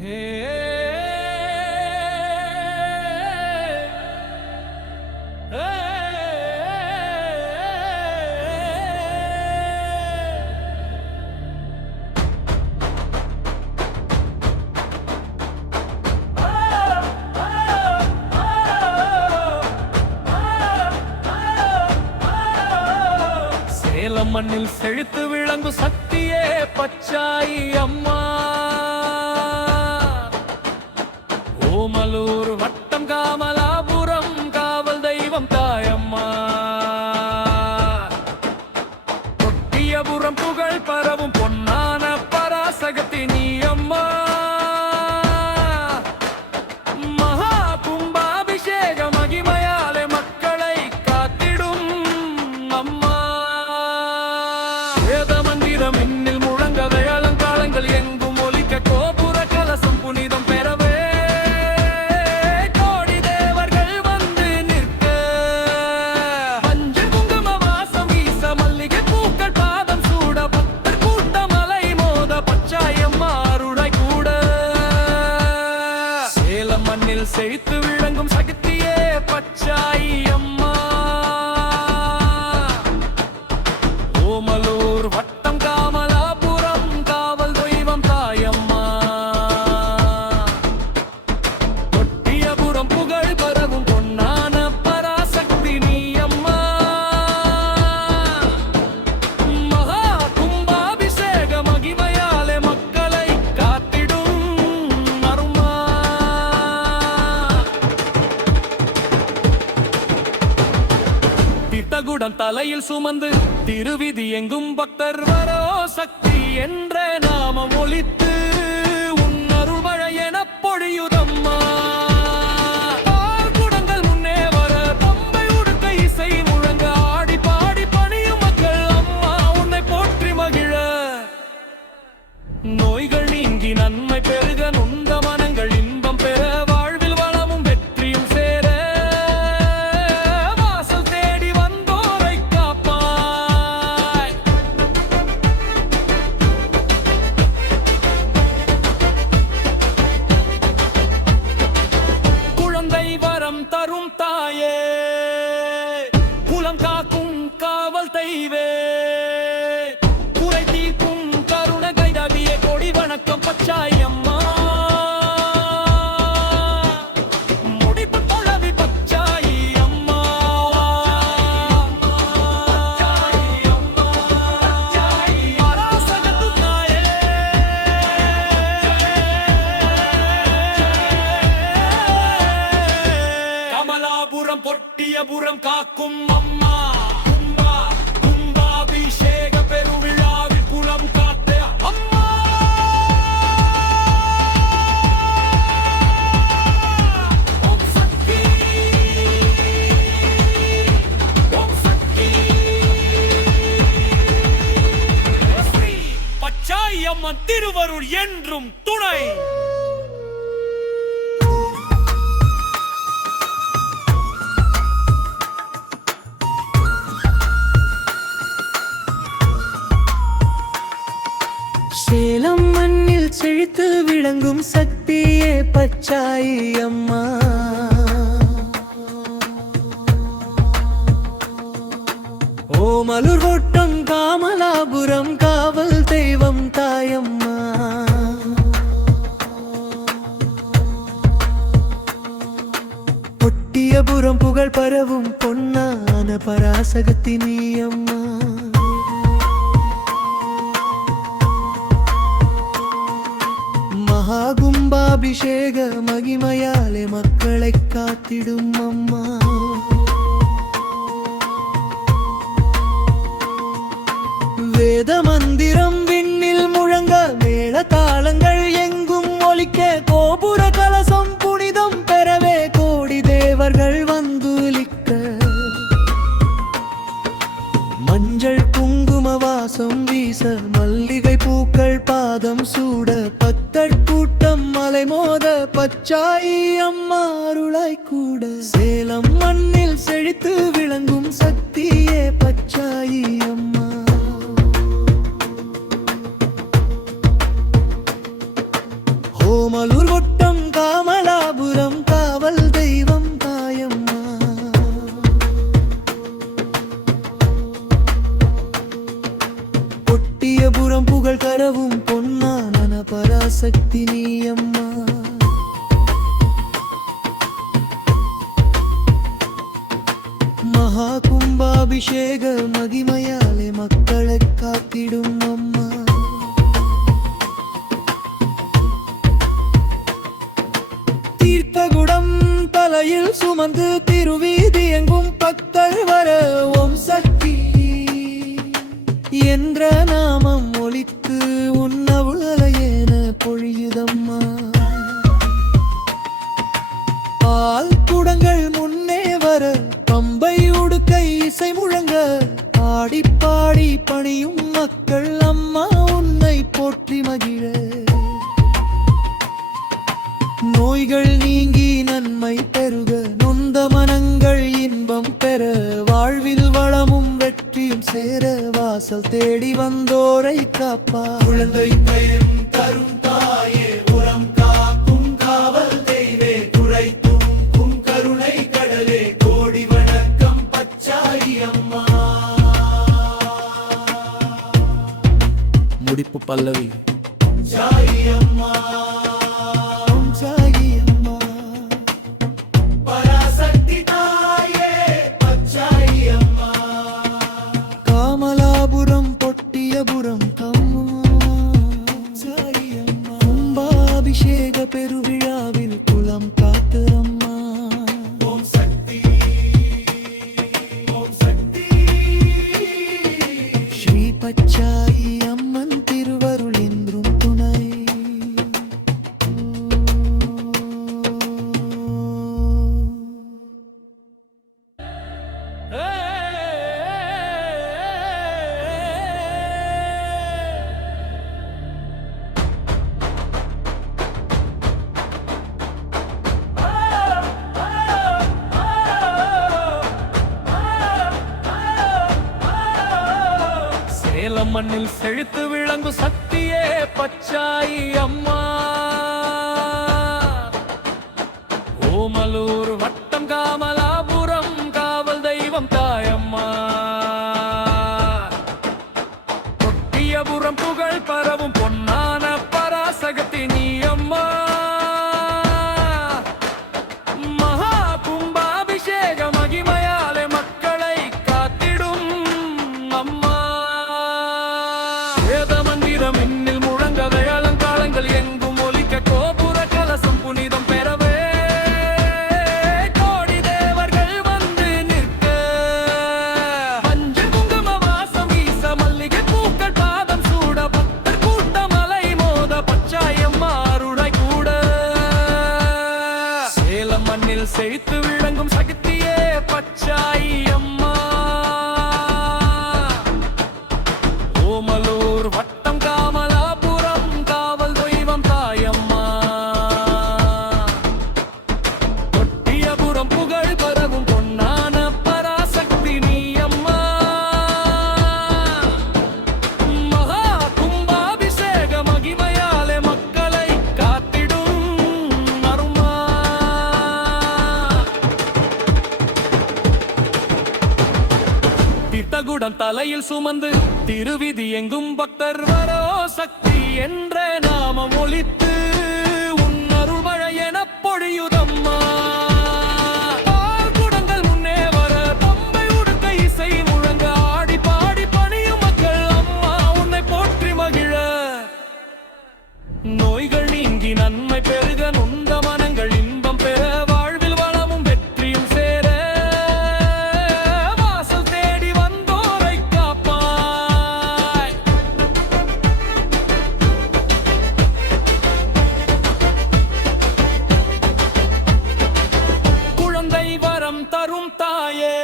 சேலம் மண்ணில் செழித்து விளங்கும் சக்தியே பச்சாயி அம்மா. ஓமலூர் வட்டம் காமலாபுரம் காவல் தெய்வம் தாயம்மா. தொட்டியபுரம் புகழ் பரவும் பொன்னான பராசக்தி நீ அம்மா. மகா கும்பாபிஷேக மகிமையாலே மக்களை காத்திடும் அம்மா. மின்னில் முழங்க வேளங்காலங்கள் எங்கும் ஒலிக்க கோபுர கலசம் புனிதம் பெறவே கோடி தேவர்கள் வந்து நிற்க. மஞ்சள் குங்கும வாசம் வீச மல்லிகை பூக்கள் பாதம் சூட பக்தர் கூட்ட மலை மோத பச்சாயம்மா அருளாய் கூட. சேலம் மண்ணில் செழித்து விளங்கும் சக்தியே பச்சாயி அம்மா. ஓமலூர் வட்டம் காமலாபுரம் காவல் தெய்வம் தாயம்மா. தொட்டியபுரம் புகழ் பரவும் பொன்னான பராசக்தி நீ அம்மா. மகா கும்பாபிஷேக மகிமையாலே மக்களை காத்திடும் அருமா. திட்டகுடம் தலையில் சுமந்து திருவிதி எங்கும் பக்தர் வரோ சக்தி என்ற நாமம் ஒலித்து உன் அருள்மழை என பொழியுதம்மா. குடங்கள் முன்னே வர பம்பை உடுக்க இசை முழங்க ஆடி பாடி பணியும் மக்கள் அம்மா உன்னை போற்றி மகிழ. நோய்கள் நீங்கி நன்மை பெருக நுண்ட மனங்கள் இன்பம் பெற வாழ்வில் வளமும் வெற்றியும் சேர வாசல் தேடி வந்தோரை காப்பாய். குழந்தை வரம் தரும் தாயே குலம் காக்கும் காவல் தெய்வே குறை தீர்க்கும் கருண கைதாவிய கொடி வணக்கம் பச்சாய் அம்மா. முடிப்பு தொழவி பச்சாயி அம்மா. பராசக்தி தாயே. கமலாபுரம் பொட்டியபுரம் காக்கும் அம்மா. கும்பாபிஷேக பெருவிழாவில் குலம் காத்த அம்மா. ஓம் சக்தி ஓம் சக்தி. ஸ்ரீ பச்சாயி அம்மன் திருவருள் என்றும் துணை. சேலம் மண்ணில் செழித்து விளங்கும் சக்தியே பச்சாயி அம்மா. ஓமலூர் வட்டம் காமலாபுரம் காவல் தெய்வம் தாயம்மா. பொட்டியபுரம் புகழ் பரவும் பொன்னான பராசக்தி நீ அம்மா. மகாகும்பாபிஷேக மகிமையாலே மக்களை காத்திடும் அம்மா. வேத மந்திரம் விண்ணில் முழங்க மேள தாளங்கள் எங்கும் ஒலிக்க கோபுர கலசம் புனிதம் பெறவே கோடி தேவர்கள் வந்துலிக்க. மஞ்சள் குங்கும வாசம் வீச மல்லிகை பூக்கள் பாதம் சூட பக்தர் கூட்டம் மலை மோத பச்சாயி அம்மா அருளாய் கூட. சேலம் மண்ணில் செழித்து விளங்கும் சக்தியே பச்சாயி அம்மா. ஓமலூர் வட்டம் காமலாபுரம் காவல் தெய்வம் தாயம்மா. பொட்டியபுரம் புகழ் தரவும் பொன்னான பராசக்தி நீயம்மா. மகா கும்பாபிஷேக மகிமையாலே மக்களை காத்திடும் அம்மா. தீர்த்தகுடம் தலையில் சுமந்து திருவீதி எங்கும் பக்தர் வர ஓம் சக்தி என்ற நாமம் ஒலித்து உன்னவுளையேன பொழியுதம்மா. பால் குடங்கள் முன்னே வர பம்பை உடுக்கை இசை முழங்க ஆடிப்பாடி பணியும் மக்கள் அம்மா உன்னை போற்றி மகிழ. நோய்கள் நீங்கி நன்மை பெருக நொந்த மனங்கள் இன்பம் பெற வாழ்வில் வளமும் வெற்றியும் சேர வாசல் தேடி வந்தோரை காப்பா. குழந்தை பெயரும் தரும் தாயே உரம் காக்கும் காவல் தெய்வே துறை தூக்கும் கருணை கடலே கோடி வணக்கம் பச்சாயி அம்மா. முடிப்பு பல்லவி. ஜாயி அம்மா ஜாயி அம்மா பராசக்தி தாயே பச்சாயி அம்மா. காமலாபுரம் பொட்டியபுரம் அம்மா ஜாயி அம்மா. கும்பாபிஷேக பெருவிழாவில் குலம் காத்து அம்மா. ஓம் சக்தி ஓம் சக்தி. ஸ்ரீ பச்சாயி அம்மன் திருவருள் என்றும் துணை. சேலம் மண்ணில் செழித்து விளங்கும் சக்தியே பச்சாயி அம்மா. ஓமலூர் வட்டம் காமலாபுரம் காவல் தெய்வம் தாயம்மா. பொட்டியபுரம் புகழ் பரவும் பொன்னான பராசக்தி நீ அம்மா. மகா கும்பாபிஷேக மகிமையாலே மக்களை காத்திடும் அம்மா. வேத மந்திரம் இன்னில் முழங்க வேளங்காலங்கள் எங்கும் ஒலிக்க கோபுர கலசம் புனிதம் பெறவே கோடி தேவர்கள் வந்து நிற்க. மஞ்சள் குங்கும வாசம் வீச மல்லிகை பூக்கள் பாதம் சூட பக்தர் கூட்டம் அலை மோத பச்சாயம்மா அருளை கூட. சேலம் மண்ணில் செழித்து விளங்கும் சக்தியே பச்சாயி அம்மா. ஓமலூர் வட்டம் காமலாபுரம் காவல் தெய்வம் தாயம்மா. பொட்டியபுரம் புகழ் பரவும் பொன்னான பராசக்தி நீ அம்மா. மகா கும்பாபிஷேக மகிமையாலே மக்களை காத்திடும் அருமா. தீர்த்தகுடம் தலையில் சுமந்து திருவிதி எங்கும் பக்தர் வரோ சக்தி என்ற நாமம் ஒலித்து உன்னருள் மழை எனப் பொழியுதம்மா. பால் குடங்கள் முன்னே வர பம்பை உடுக்கை இசை முழங்க ஆடி பாடி பணியும் மக்கள் அம்மா உன்னை போற்றி மகிழ. நோய்கள் நீங்கி நன்மை பெருக நொந்த மனங்கள் இன்பம் பெற வாழ்வில் வளமும் வெற்றியும் சேர வாசல் தேடி வந்தோரை காப்பாய். குழந்தை வரம் தரும் தாயே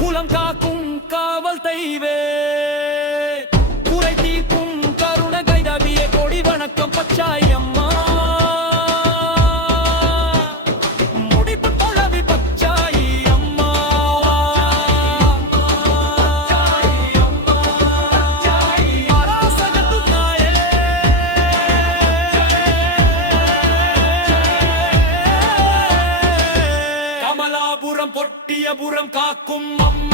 குலம் காக்கும் காவல் தெய்வே குறை தீர்க்கும் கருண கைதாவிய கொடி வணக்கம் பச்சாயம்மா. பொட்டியபுரம் காக்கும் அம்மா